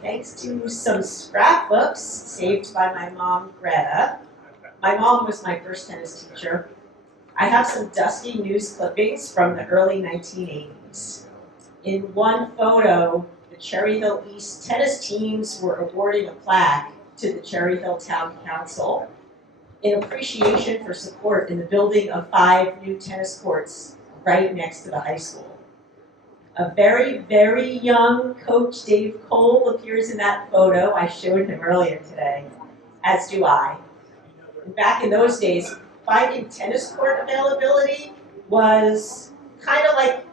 thanks to some scrapbooks saved by my mom, Greta. My mom was my first tennis teacher. I have some dusty news clippings from the early 1980s. In one photo, the Cherry Hill East tennis teams were awarding a plaque to the Cherry Hill Town Council in appreciation for support in the building of 5 new tennis courts right next to the high school. A very, very young Coach Dave Cole appears in that photo. I showed him earlier today, as do I. And back in those days, finding tennis court availability was kind of like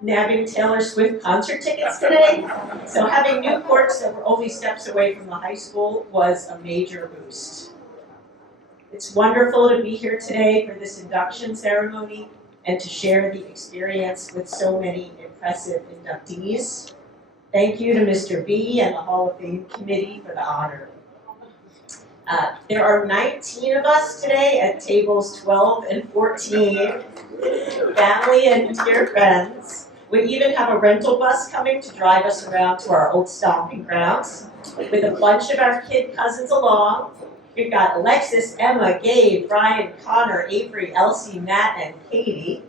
nabbing Taylor Swift concert tickets today. So having new courts that were only steps away from the high school was a major boost. It's wonderful to be here today for this induction ceremony and to share the experience with so many impressive inductees. Thank you to Mr. B and the Hall of Fame Committee for the honor. There are 19 of us today at tables 12 and 14, family and dear friends. We even have a rental bus coming to drive us around to our old stomping grounds with a bunch of our kid cousins along. We've got Alexis, Emma, Gabe, Brian, Connor, Avery, Elsie, Matt, and Katie.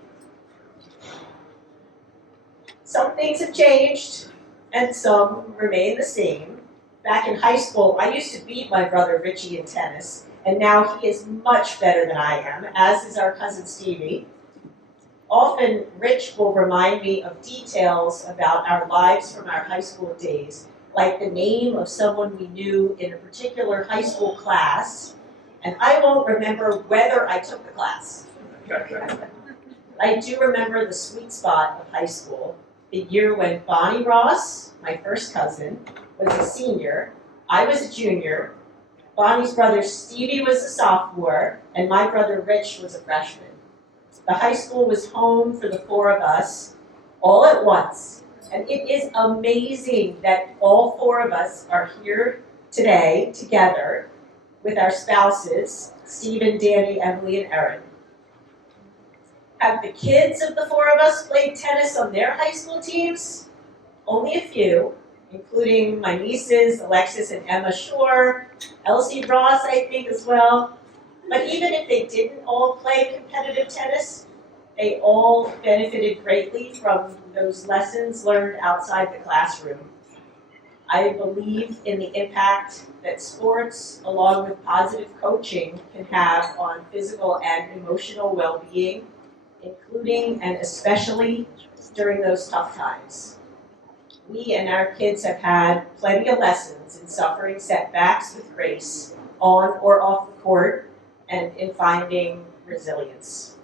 Some things have changed, and some remain the same. Back in high school, I used to beat my brother Richie in tennis, and now he is much better than I am, as is our cousin Stevie. Often, Rich will remind me of details about our lives from our high school days, like the name of someone we knew in a particular high school class, and I won't remember whether I took the class. I do remember the sweet spot of high school, the year when Bonnie Ross, my first cousin, was a senior, I was a junior, Bonnie's brother Stevie was a sophomore, and my brother Rich was a freshman. The high school was home for the 4 of us, all at once. And it is amazing that all 4 of us are here today together with our spouses, Stephen, Danny, Emily, and Erin. Have the kids of the 4 of us played tennis on their high school teams? Only a few, including my nieces, Alexis and Emma Schoor, Elsie Ross, I think, as well. But even if they didn't all play competitive tennis, they all benefited greatly from those lessons learned outside the classroom. I believe in the impact that sports, along with positive coaching, can have on physical and emotional well-being, including and especially during those tough times. We and our kids have had plenty of lessons in suffering setbacks with grace, on or off the court, and in finding resilience.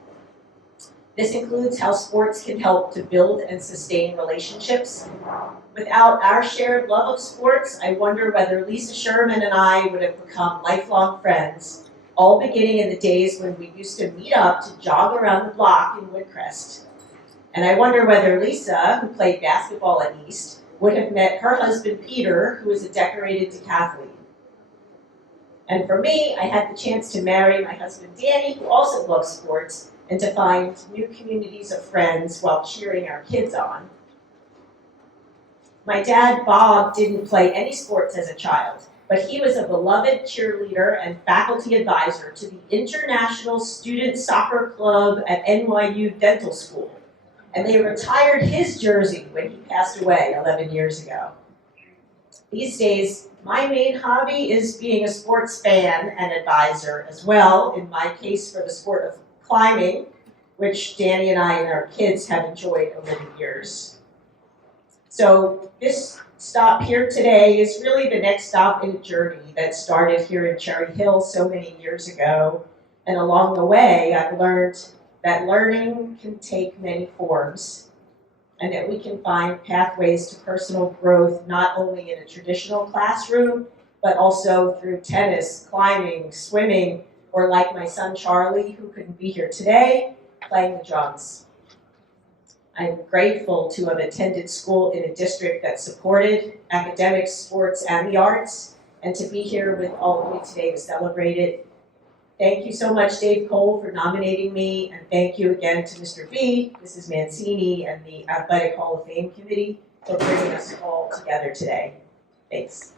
This includes how sports can help to build and sustain relationships. Without our shared love of sports, I wonder whether Lisa Sherman and I would have become lifelong friends, all beginning in the days when we used to meet up to jog around the block in Woodcrest. And I wonder whether Lisa, who played basketball at East, would have met her husband Peter, who was a decorated decathlete. And for me, I had the chance to marry my husband Danny, who also loves sports, and to find new communities of friends while cheering our kids on. My dad, Bob, didn't play any sports as a child, but he was a beloved cheerleader and faculty advisor to the International Student Soccer Club at NYU Dental School, and they retired his jersey when he passed away 11 years ago. These days, my main hobby is being a sports fan and advisor as well, in my case for the sport of climbing, which Danny and I and our kids have enjoyed over the years. So this stop here today is really the next stop in a journey that started here in Cherry Hill so many years ago. And along the way, I've learned that learning can take many forms and that we can find pathways to personal growth not only in a traditional classroom, but also through tennis, climbing, swimming, or like my son Charlie, who couldn't be here today, playing the drums. I'm grateful to have attended school in a district that supported academics, sports, and the arts, and to be here with all of you today to celebrate it. Thank you so much, Dave Cole, for nominating me, and thank you again to Mr. B, Mrs. Mancini, and the Athletic Hall of Fame Committee for bringing us all together today. Thanks.